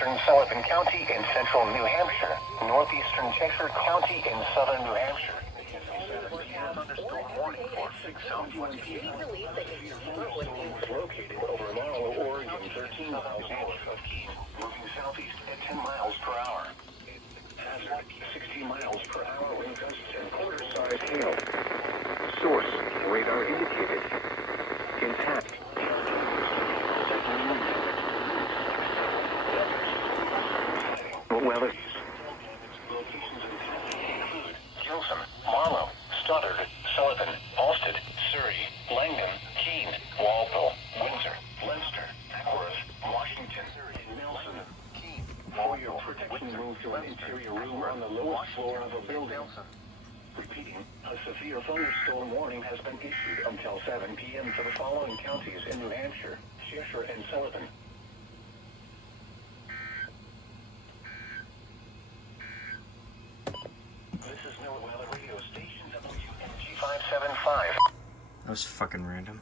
western Sullivan County in central New Hampshire, northeastern Cheshire County in southern New Hampshire. Thunderstorm warning for 6:01 p.m. Severe thunderstorm was located over Marlow, Oregon, 13 miles north of Keene, moving southeast at 10 miles per hour. Hazard, 60 miles per hour wind gusts and quarter-sized hail. Source, radar indicated. Intact. Weather. Locations include Gilson, Marlow, Stoddard, Sullivan, Alsted, Surrey, Langdon, Keene, Walpole, Windsor, Leinster, Ackworth, Washington, Nelson, Keene. For your protection, move to an interior room on the lowest floor of a building. Repeating, a severe thunderstorm warning has been issued until 7 p.m. for the following counties in New Hampshire, Cheshire, and Sullivan. This is NOAA Weather Radio Station WMG 575. That was fucking random.